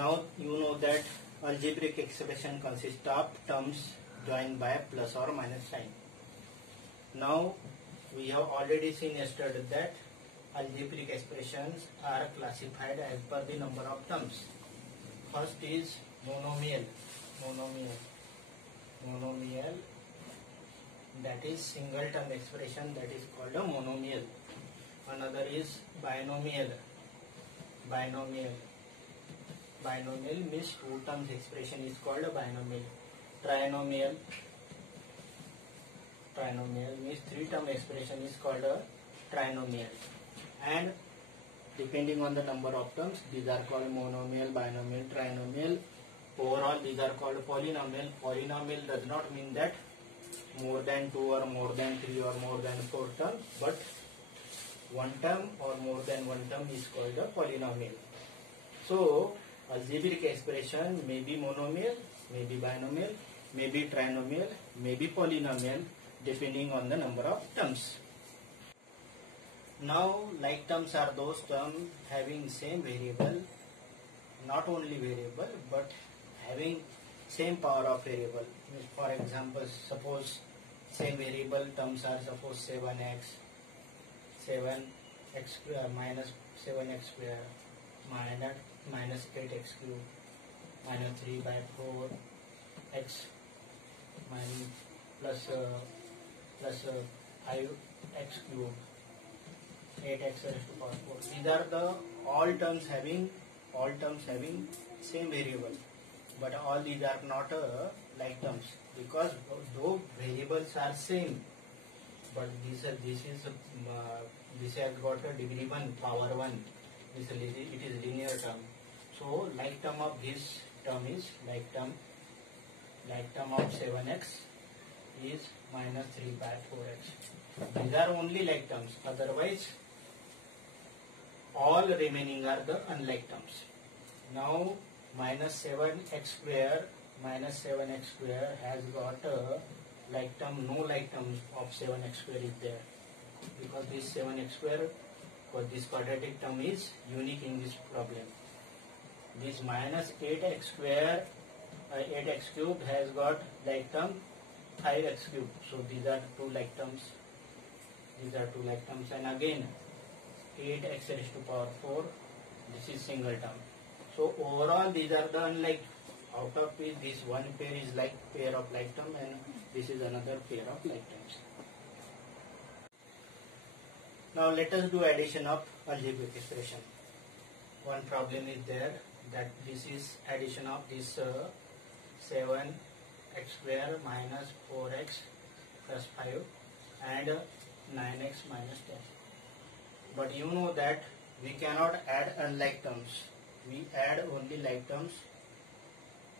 Now you know that algebraic expression consists of terms joined by a plus or minus sign. Now we have already seen yesterday that algebraic expressions are classified as per the number of terms. First is monomial, that is single term expression, that is called a monomial. Another is binomial means two terms expression is called a binomial. Trinomial means three term expression is called a trinomial. And depending on the number of terms, these are called monomial, binomial, trinomial. Overall, these are called polynomial. Polynomial does not mean that more than 2 or more than 3 or more than 4 terms, but one term or more than one term is called a polynomial. So, algebraic expression may be monomial, may be binomial, may be trinomial, may be polynomial, depending on the number of terms. Now, like terms are those terms having same variable, not only variable, but having same power of variable. For example, suppose same variable terms are suppose 7x square minus 7x square minus 8x cube minus 3 by 4 x plus 5x cube 8x raised to power 4. These are the all terms having same variable, but all these are not like terms, because though variables are same, but this has got a degree 1 power 1. It is linear term. So like term of this term is like term of 7x is minus 3 by 4x. These are only like terms. Otherwise, all remaining are the unlike terms. Now minus 7x square has got a like term. No like term of 7x square is there, because this 7x square, for this quadratic term, is unique in this problem. This minus 8x square 8x cube has got like term 5x cube. So these are two like terms. And again 8x raised to power 4, this is single term. So overall these are the unlike. Out of which this one pair is like pair of like term, and this is another pair of like terms. Now let us do addition of algebraic expression. One problem is there, that this is addition of this 7x square minus 4x plus 5 and 9x minus 10. But you know that we cannot add unlike terms. We add only like terms.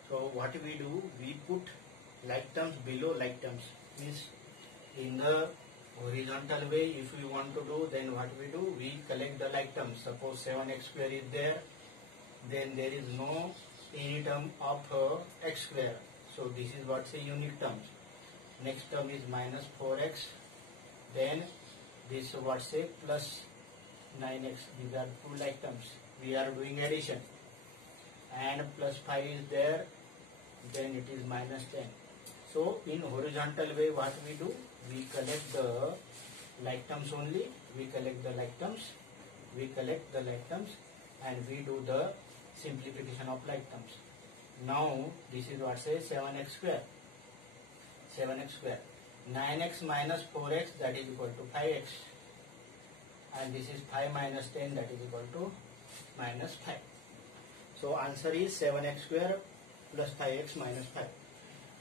So what we do, we put like terms below like terms. Means in the horizontal way, if we want to do, then what we do, we collect the like terms. Suppose 7x square is there, then there is no any term of x square. So this is what say unique terms. Next term is minus 4x, then this what say plus 9x. These are two like terms. We are doing addition. And plus 5 is there, then it is minus 10. So in horizontal way, what we do, we collect the like terms only, we collect the like terms, and we do the simplification of like terms. Now this is what says 7x square, 9x minus 4x, that is equal to 5x, and this is 5 minus 10, that is equal to minus 5. So answer is 7x square plus 5x minus 5.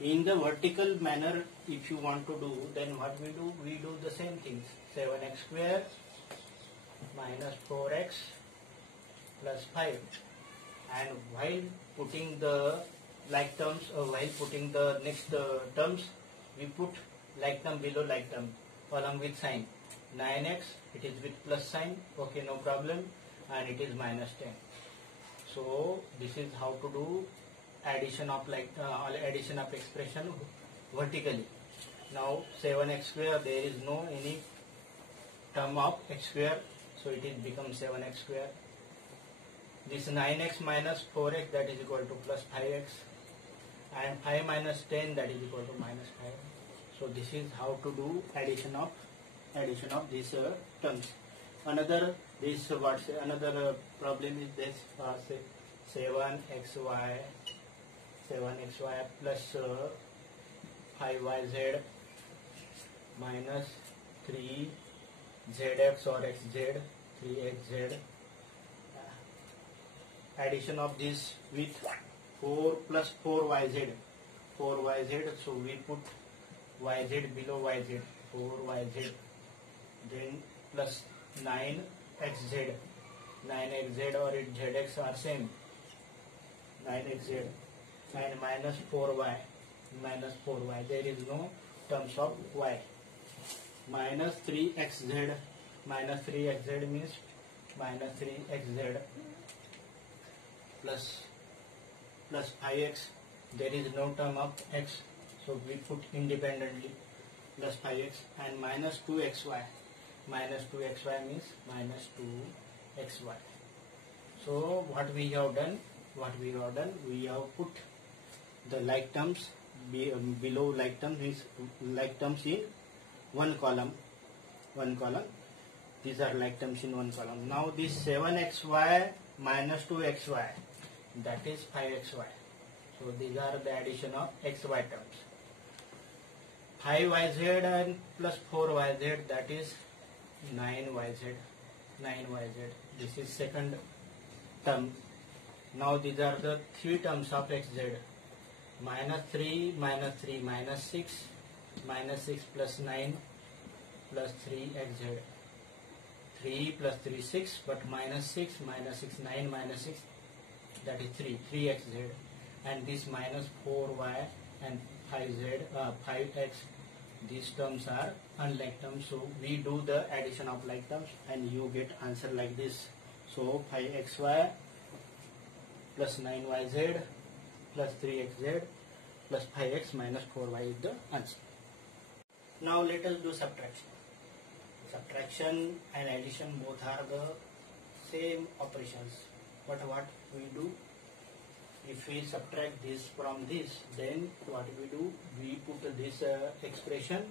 In the vertical manner, if you want to do, then what we do? We do the same things. 7x square minus 4x plus 5. And while putting the like terms, or while putting the next terms, we put like term below like term along with sign. 9x, it is with plus sign, okay, no problem, and it is minus 10. So this is how to do addition of addition of expression vertically. Now 7x square, there is no any term of x square, so it is become 7x square this 9x minus 4x, that is equal to plus 5x, and 5 minus 10, that is equal to minus 5. So this is how to do addition of these terms. Another problem is this, say 7xy plus 5yz minus 3zx or xz, 3xz. Addition of this with 4 plus 4yz, so we put yz below yz, 4yz, then plus 9xz or zx are same, 9xz, and minus 4y, there is no terms of y, minus 3xz means minus 3xz plus 5x, there is no term of x, so we put independently plus 5x, and minus 2xy means minus 2xy. So what we have done, we have put the like terms below like terms, means like terms in one column. These are like terms in one column. Now this 7xy minus 2xy, that is 5xy. So these are the addition of xy terms. 5yz and plus 4yz, that is 9yz. This is second term. Now these are the three terms of xz. Minus 3, minus 6 plus 9 plus 3xz. 3 plus 3, 6, but minus 6, 9, minus 6, that is 3xz, and this minus 4y and 5x, these terms are unlike terms, so we do the addition of like terms and you get answer like this. So 5xy plus 9yz plus 3xz plus 5x minus 4y is the answer. Now let us do subtraction. Subtraction and addition both are the same operations, but what we do, if we subtract this from this, then what we do, we put this expression,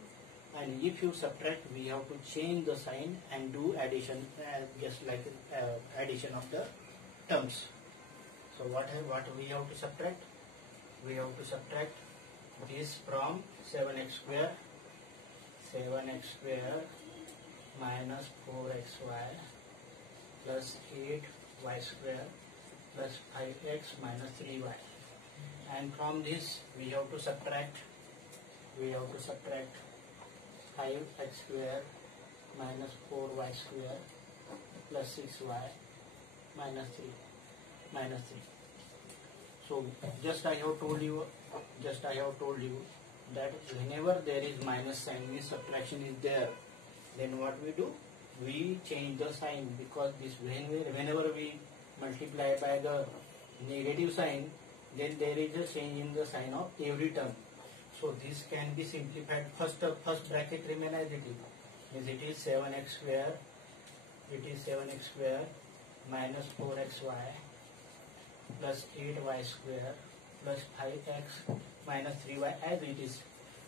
and if you subtract, we have to change the sign and do addition, just like addition of the terms. So what we have to subtract? We have to subtract this from 7x square minus 4xy plus 8y square plus 5x minus 3y, and from this we have to subtract 5x square minus 4y square plus 6y minus 3. So just I have told you that whenever there is minus sign, means subtraction is there, then what we do, we change the sign, because this whenever we multiply by the negative sign, then there is a change in the sign of every term. So this can be simplified. First bracket remain as it is. Means it is 7x square. Minus 4xy plus 8y square plus 5x minus 3y as it is.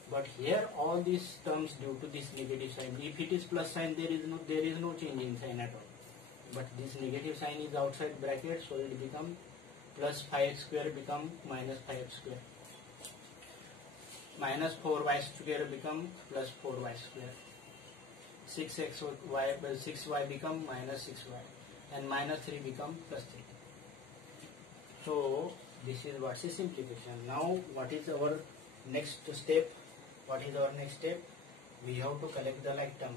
But here all these terms due to this negative sign. If it is plus sign, there is no change in sign at all. But this negative sign is outside bracket, so it become plus 5x square become minus 5x square. Minus 4y square become plus 4y square. 6y become minus 6y, and minus 3 become plus 3. So this is what's the simplification. Now what is our next step? We have to collect the like term.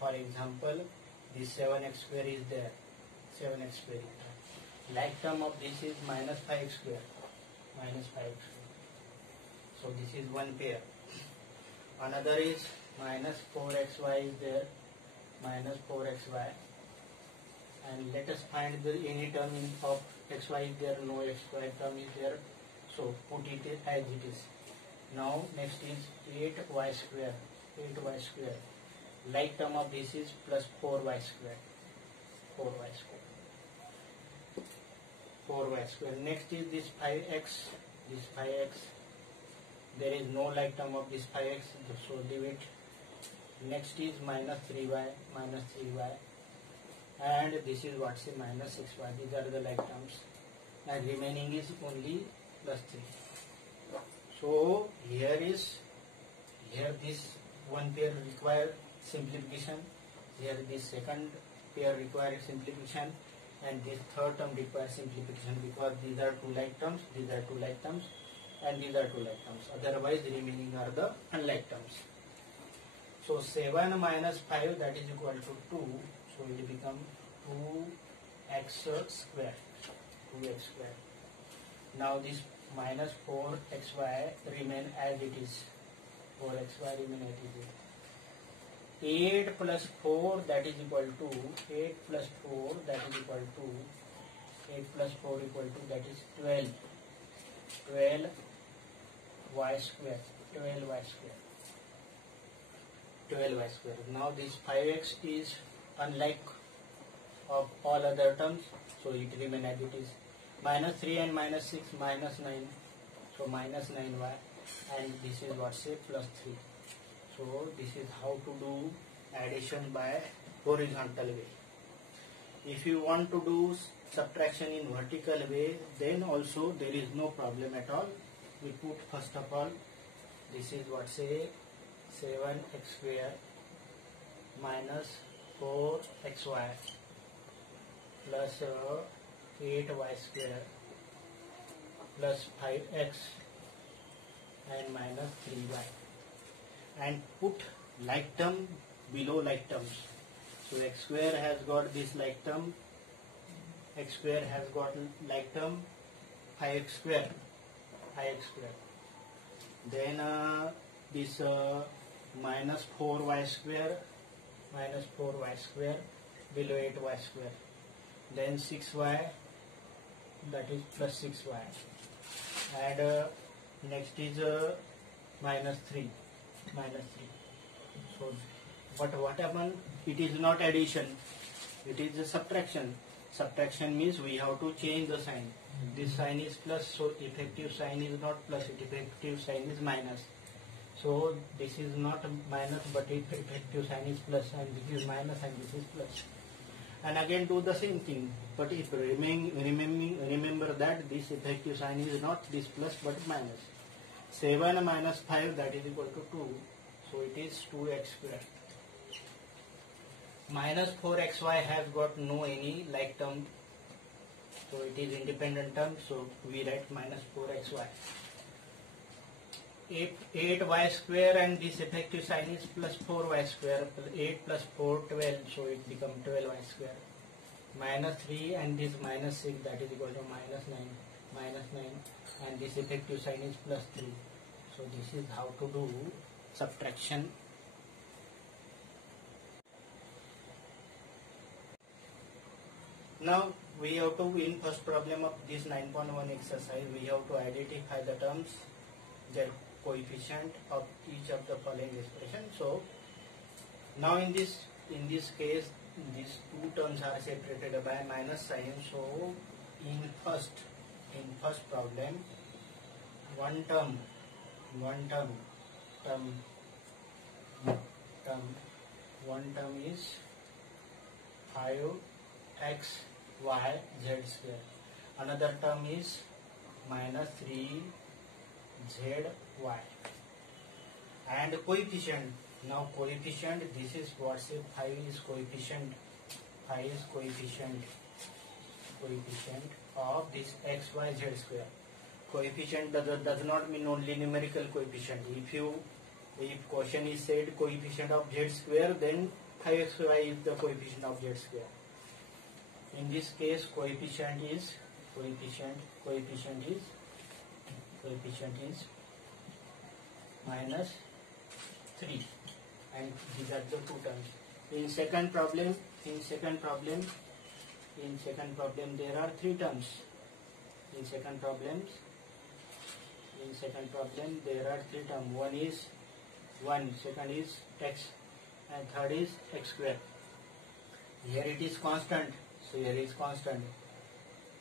For example, this 7x square is there. Like term of this is minus 5x square. So this is one pair. Another is minus 4xy is there. Minus 4xy. And let us find the any term of xy is there. No xy term is there. So put it as it is. Now next is 8y square. Like term of this is plus 4y square. 4y square. Next is this 5x, this 5x. There is no like term of this 5x, so leave it. Next is minus 3y, and this is what's it, minus 6y. These are the like terms, and remaining is only plus 3. So here this one pair require simplification, here this second pair requires simplification, and this third term requires simplification, because these are two like terms, these are two like terms, and these are two like terms. Otherwise the remaining are the unlike terms. So 7 minus 5, that is equal to 2. So it will become 2x square. 2x square. Now this minus 4xy remain as it is. 4xy remain as it is. 8 plus 4, that is equal to 8 plus 4, that is equal to 8 plus 4 equal to, that is 12. 12y square. 12y square. 12y square. Now this 5x is unlike of all other terms, so it remain as it is. Minus 3 and minus 6, minus 9. So minus 9y, and this is what's say plus 3. So this is how to do addition by horizontal way. If you want to do subtraction in vertical way, then also there is no problem at all. We put first of all, this is what say 7x square minus 4xy plus 8y square plus 5x and minus 3y, and put like term below like terms. So x square has got this like term, x square has got like term 5x square, then this minus 4y square below 8y square, then 6y, that is plus 6y, and next is minus 3. So but what happened, it is not addition, it is a subtraction. Subtraction means we have to change the sign. This sign is plus, so effective sign is not plus, effective sign is minus. So this is not minus, but effective sign is plus, and this is minus and this is plus. And again do the same thing, but if remember that this effective sign is not this plus but minus. 7 minus 5, that is equal to 2, so it is 2x square. Minus 4xy has got no any like term, so it is independent term, so we write minus 4xy. 8y square, and this effective sign is plus 4y square, 8 plus 4, 12, so it becomes 12y square. Minus 3 and this minus 6, that is equal to minus 9, and this effective sign is plus 3. So this is how to do subtraction. Now we have to, in first problem of this 9.1 exercise, we have to identify the terms, their coefficient of each of the following expression. So now in this case, these two terms are separated by minus sign. So in first problem, one term is 5xy z square. Another term is minus 3zy. And coefficient. Now coefficient, this is what say 5 is coefficient. 5 is coefficient of this x, y, z square. Coefficient does not mean only numerical coefficient. If question is said coefficient of z square, then 5xy is the coefficient of z square. In this case, coefficient is minus 3, and these are the two terms. In second problem there are three terms. In second problem there are three terms. One is 1, second is x, and third is x square. Here it is constant, so here is constant.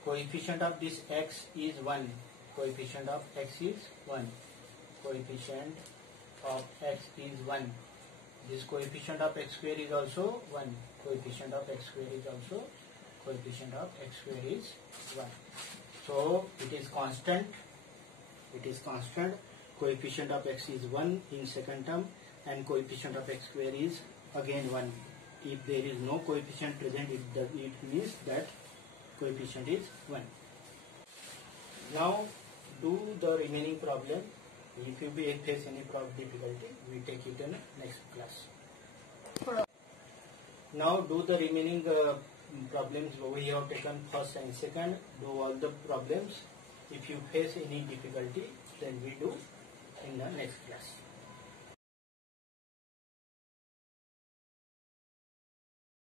coefficient of this x is 1. Coefficient of x is 1. Coefficient of x is 1. This coefficient of x square is also 1. Coefficient of x square is also coefficient of x square is 1. So it is constant. It is constant. Coefficient of x is 1 in second term, and coefficient of x square is again 1. If there is no coefficient present, it means that coefficient is 1. Now do the remaining problem. If you face any difficulty, we take it in next class. Now do the remaining problems. We have taken first and second. Do all the problems. If you face any difficulty, then we do in the next class.